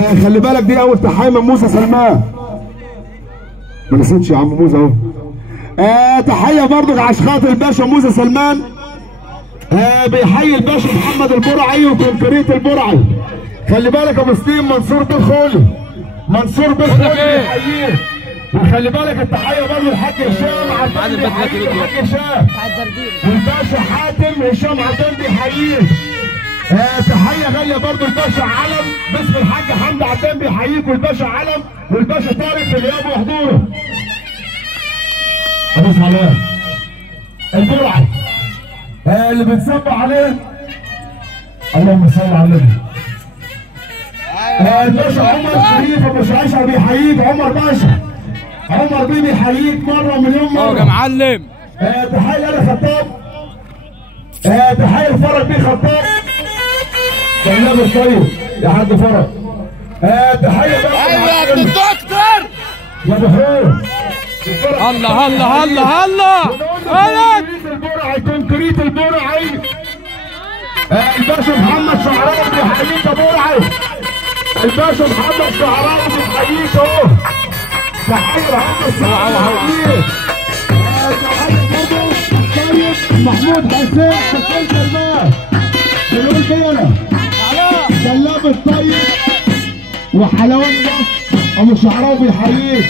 خلي بالك دي اول تحيه من موسى سلمان. ما نسيتش يا عم موسى اهو. تحيه برضه عشان خاطر الباشا موسى سلمان. بيحيي الباشا محمد البرعي وكونكريت البرعي. خلي بالك يا ابو سليم منصور بالخولي. منصور بالخولي بيحييه. وخلي بالك التحيه برضه الحاج هشام عبد بيحييه. الحاج هشام والباشا حاتم هشام عبد بيحييه. تحيه غاليه برضه الباشا علم باسم الحاج حمد عبدان بيحييك والباشا علم والباشا طارق في غيابه وحضوره. ابو سلام البرعي اللي بنصب عليه. اللهم صل على النبي. الباشا عمر شريف ابو شعيشه بيحييك. عمر باشا عمر بيه بيحييك مره مليون مره يا معلم. تحيه انا خطاب. تحيه الفرج بيه خطاب. جلاب الطيب يا حاج فرج. تحيه بقى. ايوه يا ابن الدكتور يا ابو حور. الله الله الله الله. البرعي كونكريت البرعي. الباشا محمد شعراوي بيحييك يا برعي. الباشا محمد شعراوي بيحييك اهو. تحيه لعم الصعيد. تحيه برضه الطيب محمود حسين سلمان. بنقول كده جلاب الطيب وحلوان مصر ابو شعراوي بيحييك.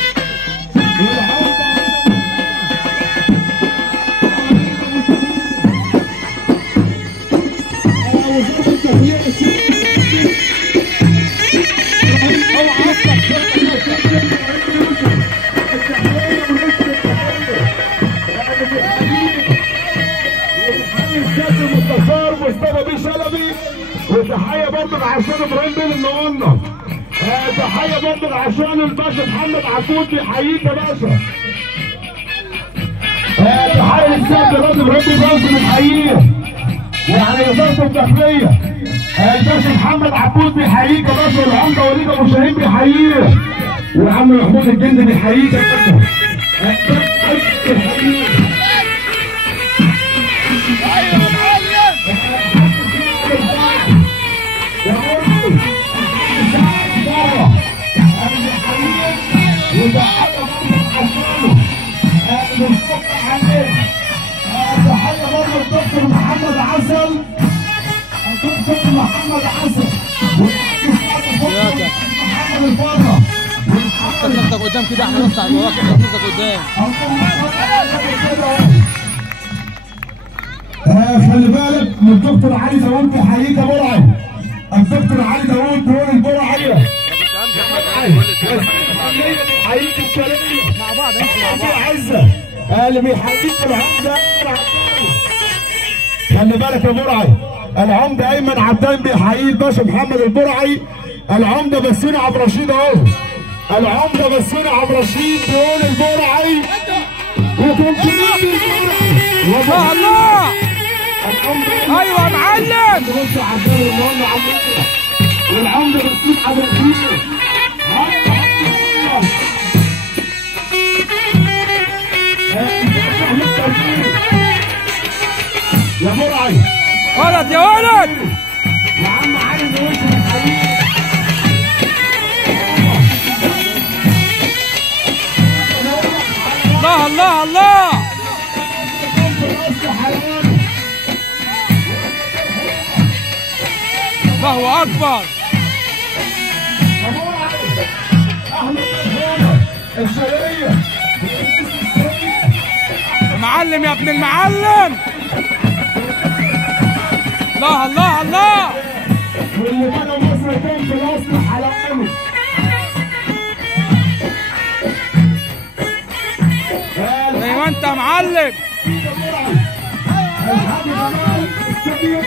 المستشار مصطفى بيه شلبي. وتحيه برضه عشان ابراهيم بيه النهارده. تحيه برضه عشان الباشا محمد عبود بيحييك يا باشا. تحيه للسيد الراجل ابراهيم بيه جوزي بيحييه. يعني وزاره الداخليه الباشا محمد عبود بيحييك يا باشا. العمده وليد ابو شاهين بيحييه. وعم محمود الجندي بيحييك يا باشا. ايوه يا معلم. يا مرسي تحيه برضه الدكتور محمد عسل. الدكتور محمد عسل محمد الفرة. نفسك قدام كده احنا نطلع وراك نفسك قدام. خلي بالك من الدكتور علي داوود بيحييك يا برعي. الدكتور علي داوود بيقول البرعي. بيحييك الكريم مع بعض مع بعض. عزه اللي بيحييك العمده. خلي بالك يا برعي العمده ايمن عبدان بيحيي الباشا محمد البرعي. العمده بسيوني عبد الرشيد اهو. العمده بسيوني عبد الرشيد بيقول البرعي. وكونكريت البرعي. الله. ايوه يا معلم. والعمده بسيوني عبد الرشيد. يا برعي ولد يا ولد. يا عم عايز وش الحقيقي. الله الله الله. الله اكبر. معلم يا ابن المعلم. الله الله الله. واللي بنى مصر كان في الاصل حلقانه. ايوه انت يا معلم. الحاج جمال الكبير